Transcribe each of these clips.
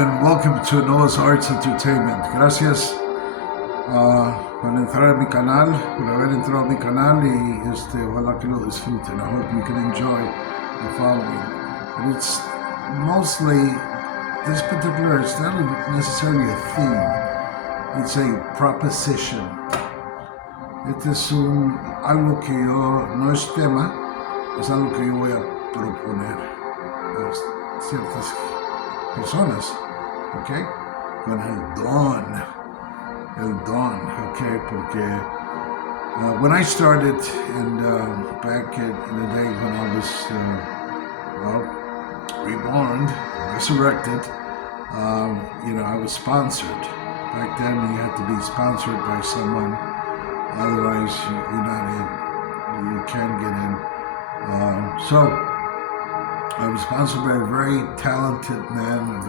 and welcome to Noah's Arts Entertainment. Gracias por entrar a mi canal, por haber entrado a mi canal y ojalá que lo disfruten. I hope you can enjoy the following. But it's mostly, this particular, it's not necessarily a theme, it's a proposition. Este es algo que yo, no es tema, es algo que yo voy a proponer a ciertas personas, ¿ok? Con el don, ¿ok? Porque when I started, and back in the day when I was, reborn, resurrected, I was sponsored. Back then you had to be sponsored by someone, otherwise you're not in, you can't get in. So I was sponsored by a very talented man,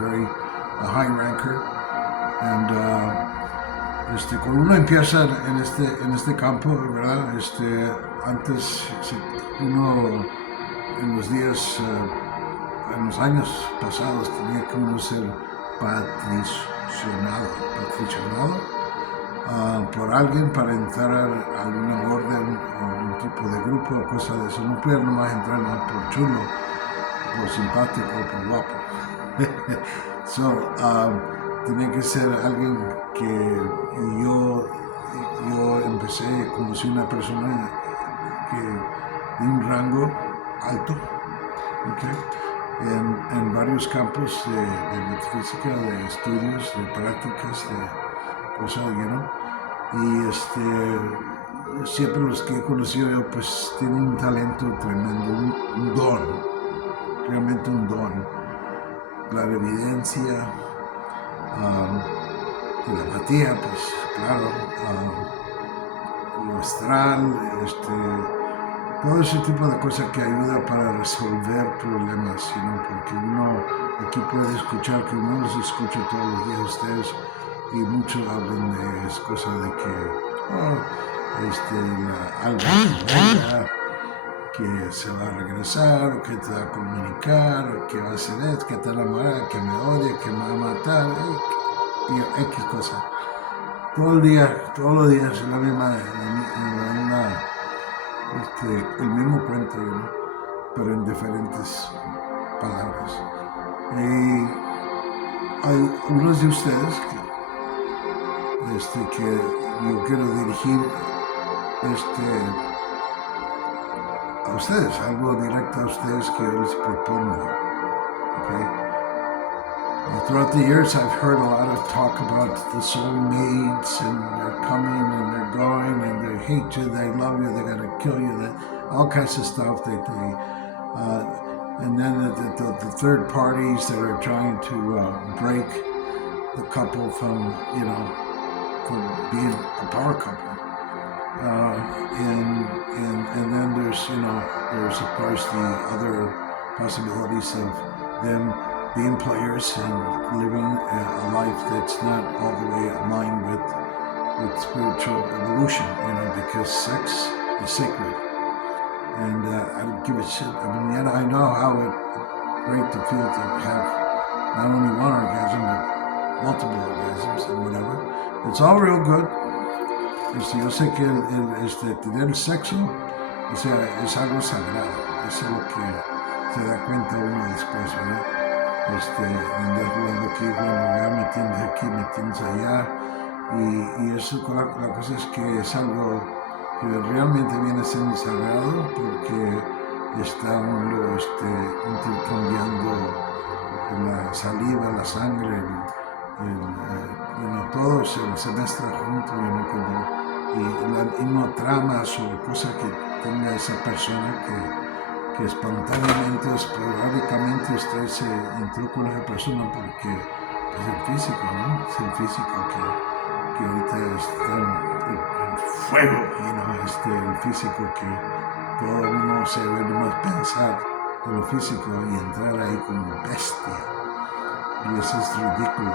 a high ranker, and cuando uno empieza en este campo, ¿verdad? Antes uno en los días, en los años pasados tenía que uno ser patricionado por alguien para entrar a alguna orden o algún tipo de grupo o cosa de eso. No puede nomás entrar por chulo, por simpático, por guapo. Tenía que ser alguien que yo empecé, conocí una persona de un rango alto, en varios campos de metafísica, de estudios, de prácticas, de cosas, y siempre los que he conocido yo pues tienen un talento tremendo, un don, realmente un don. La evidencia, la empatía, pues claro, lo astral, todo ese tipo de cosas que ayuda para resolver problemas, porque uno aquí puede escuchar, que uno los escucha todos los días ustedes, y muchos hablan de cosas de que que se va a regresar, o que te va a comunicar, o que va a hacer esto, que te va a enamorar, que me odia, que me va a matar, y X cosa. Todos los días la misma, el mismo cuento, pero en diferentes palabras. Y hay unos de ustedes que yo quiero dirigir a ustedes, algo directo a ustedes que yo les propongo, okay? Throughout the years, I've heard a lot of talk about the soulmates, and they're coming and they're going, and they hate you, they love you, they're gonna kill you, all kinds of stuff. And then the third parties that are trying to break the couple from being a power couple. And then there's of course the other possibilities of them being players and living a life that's not all the way aligned with spiritual evolution, because sex is sacred. And I don't give a shit. I know how great to feel to have not only one orgasm, but multiple orgasms and whatever. It's all real good. Yo sé que tener sexo, es algo sagrado, es algo que se da cuenta uno después, ¿verdad? Andar jugando aquí, jugando allá, metiéndose aquí, metiéndose allá, y eso, la cosa es que es algo que realmente viene siendo sagrado, porque está uno intercambiando la saliva, la sangre, todo se mezcla junto, y no tramas o cosas que tenga esa persona que espontáneamente o esporádicamente usted se entró con esa persona, porque es el físico, ¿no? Es el físico que ahorita está en fuego, el físico que todo uno se debe más pensar de lo físico y entrar ahí como bestia, y eso es ridículo.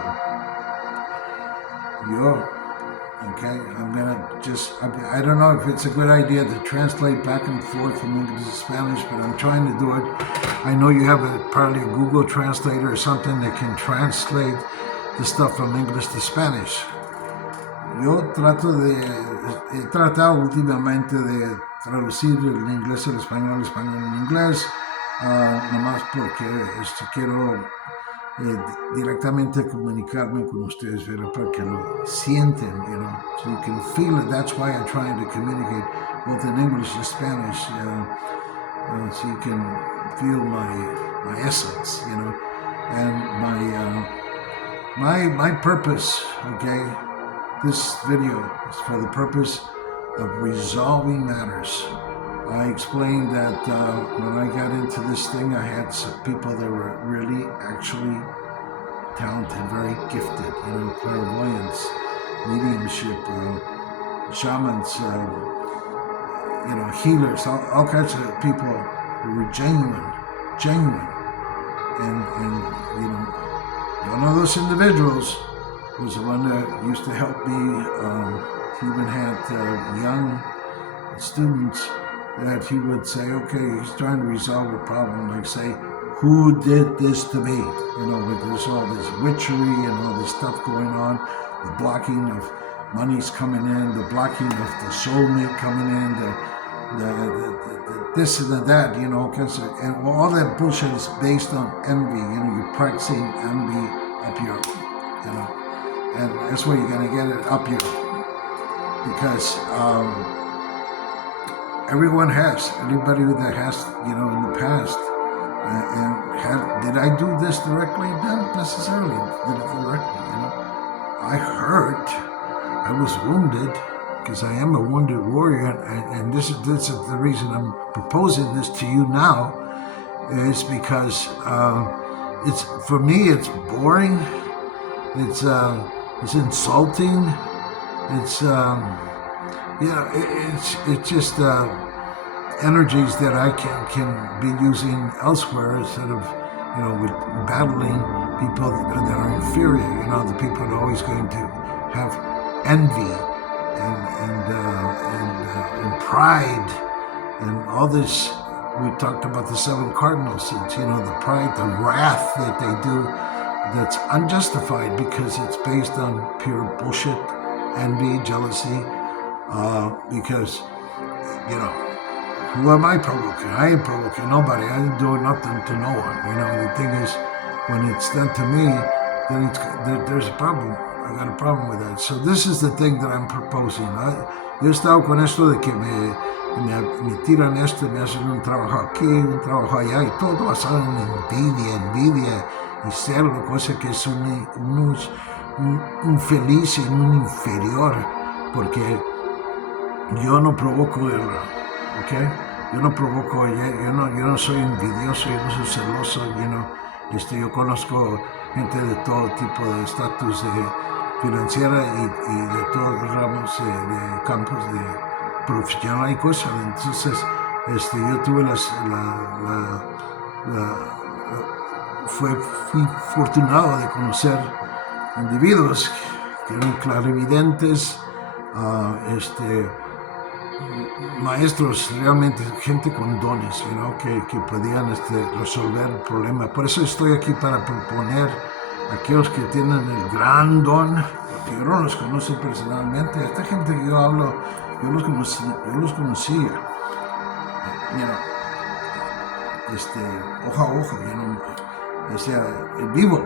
Okay, I don't know if it's a good idea to translate back and forth from English to Spanish, but I'm trying to do it I know you have probably a Google translator or something that can translate the stuff from English to Spanish. Yo he tratado últimamente de traducir el inglés al español al inglés, nomás porque quiero directamente comunicarme con ustedes, ¿verdad? Para que lo sienten, so you can feel it. That's why I'm trying to communicate both in English and Spanish, so you can feel my essence, and my purpose, okay. This video is for the purpose of resolving matters. I explained that when I got into this thing, I had some people that were really actually talented, very gifted, clairvoyance, mediumship, shamans, healers, all kinds of people who were genuine, and one of those individuals was the one that used to help me. He even had young students that he would say, okay, he's trying to resolve a problem, like say, who did this to me? With there's all this witchery and all this stuff going on, the blocking of money's coming in, the blocking of the soulmate coming in, the this and the that, and all that bullshit is based on envy. You're practicing envy up here, and that's where you're gonna get it up here, because everyone has, anybody that has, in the past, did I do this directly? Not necessarily did it directly, I hurt, I was wounded, because I am a wounded warrior, and this is the reason I'm proposing this to you now, is because for me it's boring, it's insulting, it's it's just energies that I can be using elsewhere, instead of with battling people that are inferior. The people that are always going to have envy and pride and all this. We talked about the 7 cardinal sins. The pride, the wrath that they do, that's unjustified because it's based on pure bullshit, envy, jealousy. Because who am I provoking? I ain't provoking nobody. I ain't doing nothing to no one. The thing is, when it's done to me, then there's a problem. I got a problem with that. So this is the thing that I'm proposing. Yo he estado con esto de que me tiran esto y me hacen un trabajo aquí, un trabajo allá, y todo basado en envidia y celo, cosa que es un feliz y un inferior, porque yo no provoco guerra, ¿ok? Yo no provoco, yo no soy envidioso, yo no soy celoso, yo conozco gente de todo tipo de estatus financiera y de todos los ramos de campos de profesional y cosas. Entonces, yo tuve fui afortunado de conocer individuos que eran clarividentes, maestros, realmente gente con dones, que podían resolver el problema. Por eso estoy aquí, para proponer a aquellos que tienen el gran don, que yo no los conozco personalmente. Esta gente que yo hablo, yo los conocía, ojo a ojo, en vivo,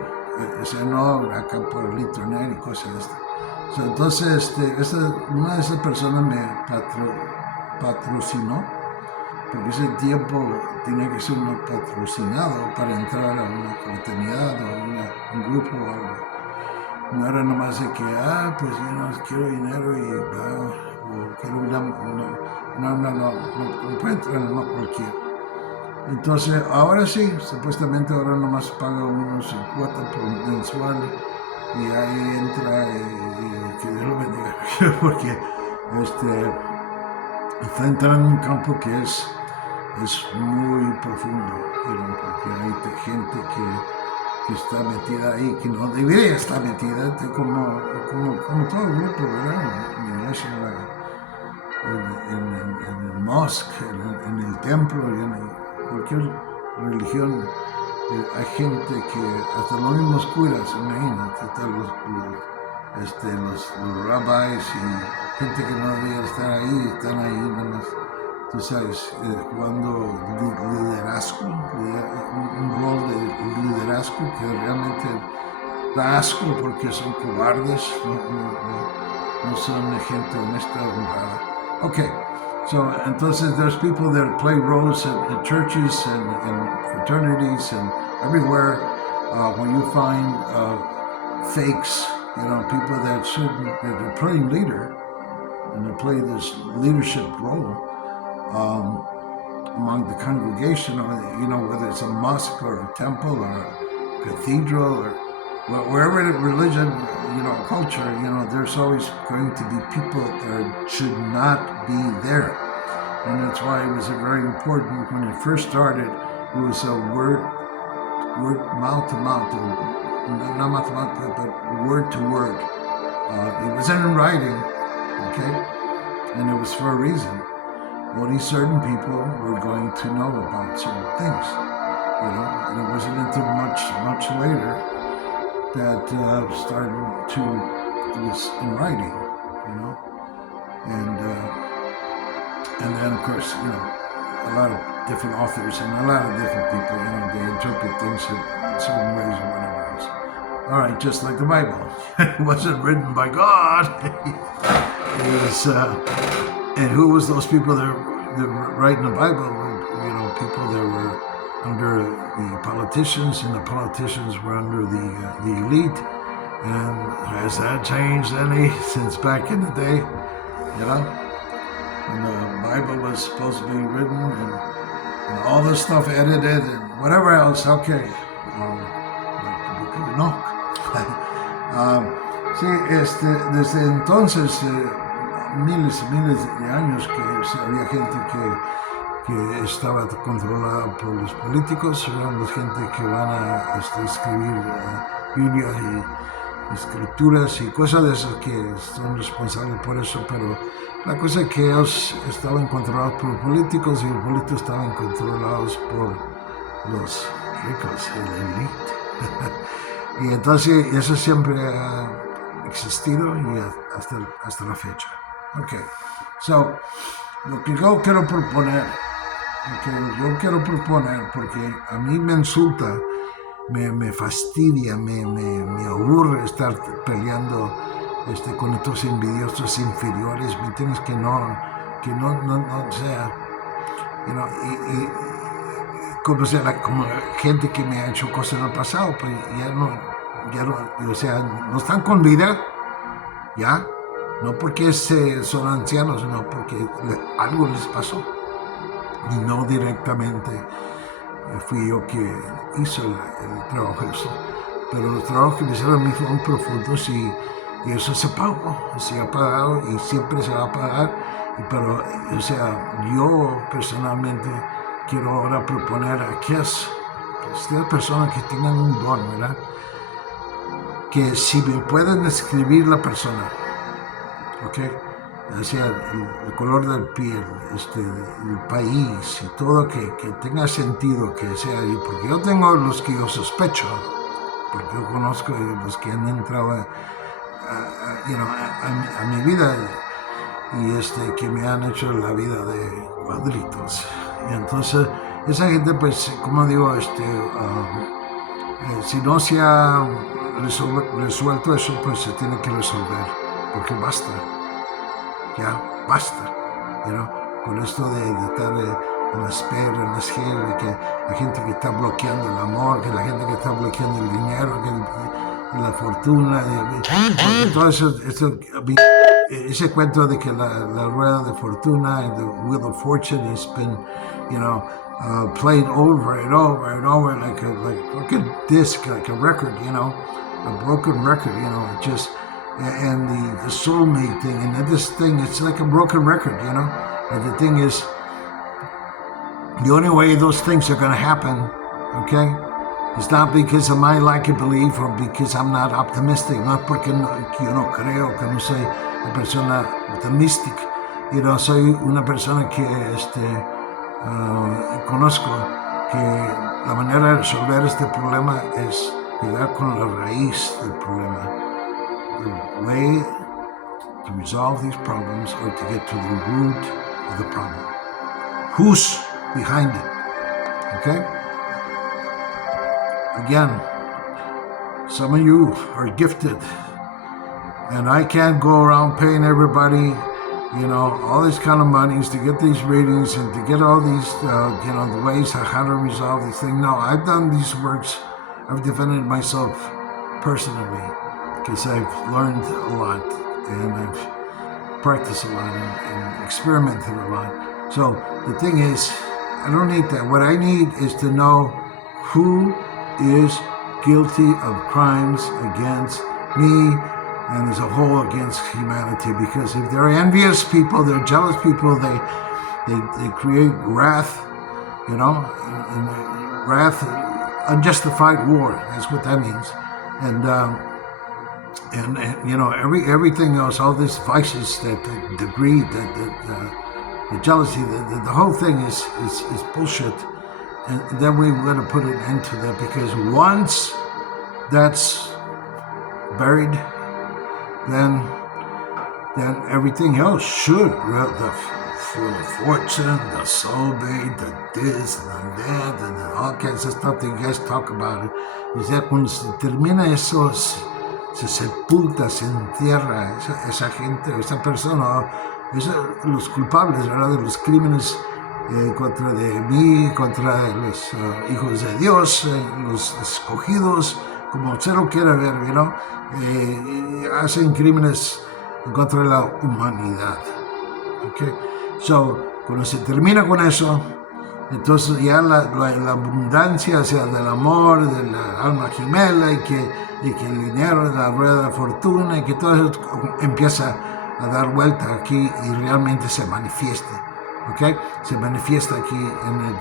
no acá por el internet y cosas de estas. Entonces, una de esas personas me patrocinó, porque ese tiempo tenía que ser uno patrocinado para entrar a una fraternidad o un grupo o algo. No era nomás de que, pues yo quiero dinero y o quiero no puede entrar nomás cualquiera. Entonces, ahora sí, supuestamente ahora nomás paga unos cuotas por mensual, y ahí entra y que Dios lo bendiga, porque está entrando en un campo que es muy profundo, porque hay gente que está metida ahí, que no debería estar metida, como todo el grupo, ¿verdad? En la iglesia, en el mosque, en el templo, y en cualquier religión, hay gente que, hasta los mismos curas, imagínate, los rabbis y gente que no debía estar ahí, están ahí nada más, tú sabes, jugando liderazgo, un rol de liderazgo que realmente da asco porque son cobardes, no son gente honesta, honrada. Okay, so entonces there's people that play roles in churches and fraternities and everywhere when you find fakes, people that shouldn't, that are playing leader and they play this leadership role among the congregation, or whether it's a mosque or a temple or a cathedral or wherever the religion, culture, there's always going to be people that should not be there. And that's why it was very important when it first started. It was a word mouth to mouth, not mouth to mouth, but word to word. It wasn't in writing, okay? And it was for a reason. Only certain people were going to know about certain things, and it wasn't until much later that started to, it was in writing, and then of course, a lot of different authors and a lot of different people, they interpret things in certain ways or whatever else. All right, just like the Bible, it wasn't written by God. It was, and who was those people that were writing the Bible? People that were under the politicians, and the politicians were under the elite. And has that changed any since back in the day? When the Bible was supposed to be written and all this stuff edited and whatever else, okay. Like the book of Enoch. Sí, desde entonces, miles y miles de años que había gente que estaba controlada por los políticos, eran la gente que van a escribir Biblia y escrituras y cosas de esas que son responsables por eso, pero la cosa es que ellos estaban controlados por políticos y los políticos estaban controlados por los ricos, el elite. Y entonces eso siempre ha existido y hasta la fecha. Ok, so, lo que yo quiero proponer, porque a mí me insulta, me fastidia, me aburre estar peleando con estos envidiosos inferiores, ¿me entiendes? Que no sea, como gente que me ha hecho cosas en el pasado, pues ya no, no están con vida, ya, no porque son ancianos, sino porque algo les pasó, y no directamente fui yo que hizo el trabajo eso, pero los trabajos que me hicieron a mí fueron profundos y eso se pagó, se ha pagado y siempre se va a pagar, pero yo personalmente quiero ahora proponer a aquellas personas que tengan un don, ¿verdad? Que si me pueden describir la persona, ¿ok? El color del piel, el país y todo que tenga sentido, que sea, porque yo tengo los que yo sospecho, porque yo conozco los que han entrado a mi vida y que me han hecho la vida de cuadritos. Y entonces esa gente, pues, como digo, si no se ha resuelto eso, pues se tiene que resolver, porque basta. Ya, basta, con esto de estar en la espera, en la esquina, que la gente que está bloqueando el amor, que la gente que está bloqueando el dinero, que la fortuna, todo eso, ese cuento de que la rueda de fortuna, the wheel of fortune has been, played over and over and over like a disc, like a record, a broken record, just. And the soulmate thing, and this thing, it's like a broken record, But the thing is, the only way those things are going to happen, okay, it's not because of my lack of belief or because I'm not optimistic, not porque yo no creo, que no soy una persona optimística, soy una persona que conozco que la manera de resolver este problema es llegar con la raíz del problema. The way to resolve these problems or to get to the root of the problem. Who's behind it? Okay? Again, some of you are gifted, and I can't go around paying everybody, all this kind of monies to get these readings and to get all these, the ways of how to resolve this thing. No, I've done these works. I've defended myself personally because I've learned a lot and I've practiced a lot and experimented a lot. So the thing is, I don't need that. What I need is to know who is guilty of crimes against me and as a whole against humanity. Because if they're envious people, they're jealous people, they create wrath, and wrath, unjustified war. That's what that means. And everything else, all these vices, that the greed, the jealousy, the whole thing is bullshit. And then we got to put an end to that, because once that's buried, then everything else should, the fortune, the soulmate, the this and that, and all kinds of stuff that you guys talk about. O sea, cuando se termina eso, se sepulta, se entierra esa gente, esa persona, los culpables, ¿verdad?, de los crímenes contra de mí, contra los hijos de Dios, los escogidos, como usted lo quiera ver, hacen crímenes en contra de la humanidad. Okay? So, cuando se termina con eso, entonces ya la abundancia, o sea, del amor, de la alma gemela, y que el dinero, de la rueda de la fortuna, y que todo eso empieza a dar vuelta aquí y realmente se manifiesta. ¿Okay? Se manifiesta aquí en el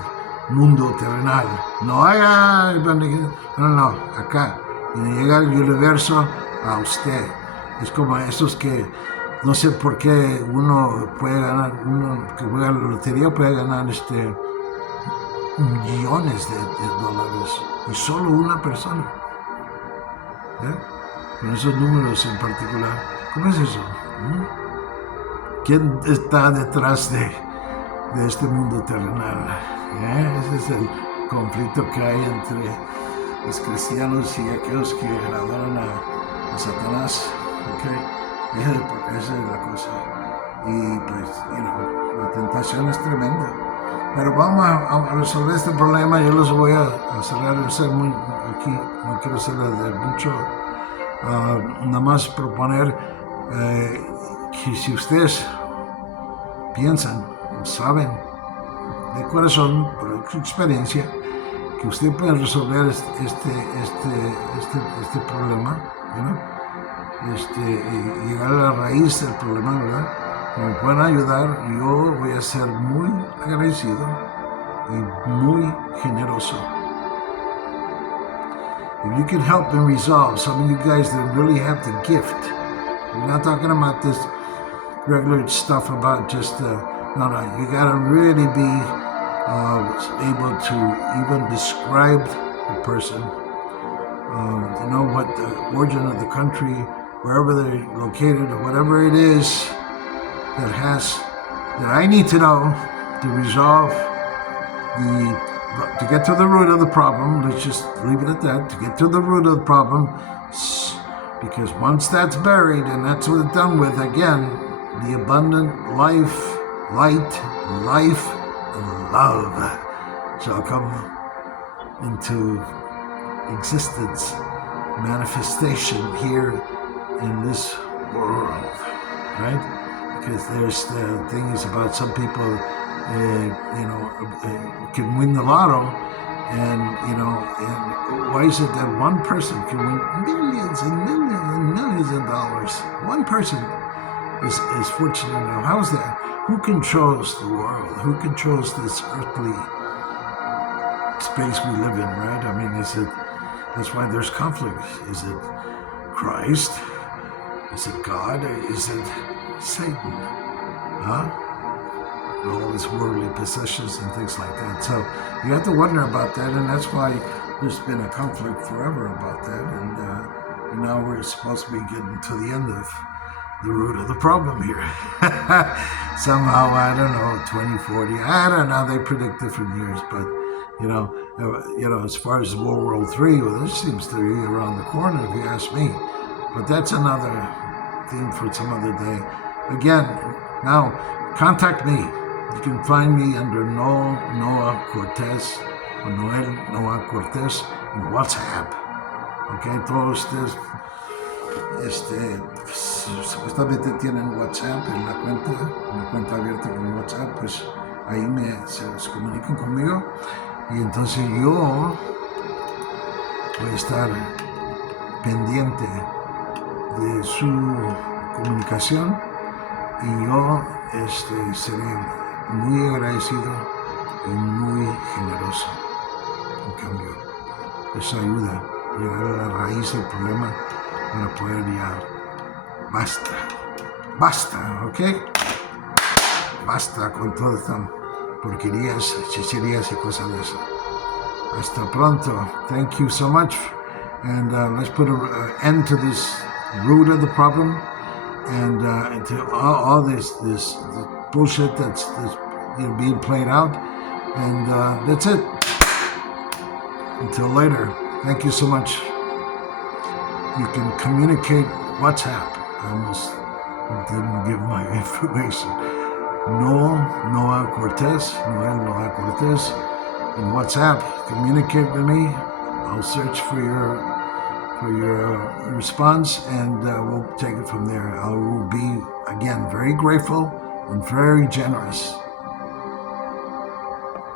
mundo terrenal. No acá. Y llega el universo a usted. Es como esos que no sé por qué uno puede ganar, uno que juega la lotería puede ganar millones de dólares, y solo una persona, con esos números en particular. ¿Cómo es eso? ¿Quién está detrás de este mundo terrenal? Ese es el conflicto que hay entre los cristianos y aquellos que adoran a Satanás. Okay? Esa es la cosa. Y pues, la tentación es tremenda. Pero vamos a resolver este problema. Yo los voy a cerrar, aquí no quiero hacer de mucho, nada más proponer que si ustedes piensan, saben de corazón, por su experiencia, que usted puede resolver este problema, y llegar a la raíz del problema, ¿verdad? Que me pueden ayudar, yo voy a ser muy agradecido y muy generoso. If you can help and resolve, some of you guys that really have the gift, we're not talking about this regular stuff about just, no, you gotta really be able to even describe the person, to know what the origin of the country, wherever they're located, or whatever it is that I need to know to resolve to get to the root of the problem. Let's just leave it at that, to get to the root of the problem, because once that's buried and that's what it's done with, again, the abundant life, light, life, and love shall come into existence, manifestation here in this world, right? Because there's the things about some people, can win the lotto, and why is it that one person can win millions and millions and millions of dollars? One person is fortunate enough. How is that? Who controls the world? Who controls this earthly space we live in, right? I mean, that's why there's conflict. Is it Christ? Is it God? Is it Satan? Huh? all his worldly possessions and things like that. So you have to wonder about that, and that's why there's been a conflict forever about that. And now we're supposed to be getting to the end of the root of the problem here. Somehow, I don't know, 2040. I don't know. They predict different years, but as far as World War III, well, this seems to be around the corner, if you ask me. But that's another theme for some other day. Again, now contact me. You can find me under Noah Cortez o Noel Noah Cortez en WhatsApp. Okay, todos ustedes supuestamente tienen WhatsApp en la cuenta abierta con WhatsApp, pues ahí se comunican conmigo y entonces yo voy a estar pendiente de su comunicación y yo seré muy agradecido y muy generoso. En cambio, eso ayuda a llegar a la raíz del problema para poder ya basta, ¿ok? Basta con todas estas porquerías, chicherías y cosas de eso. Hasta pronto. Thank you so much. And let's put an end to this root of the problem and to all this bullshit that's being played out. And that's it. Until later. Thank you so much. You can communicate WhatsApp. I almost didn't give my information. Noel Noah Cortez in WhatsApp. Communicate with me. I'll search for your response and we'll take it from there. I will be, again, very grateful and very generous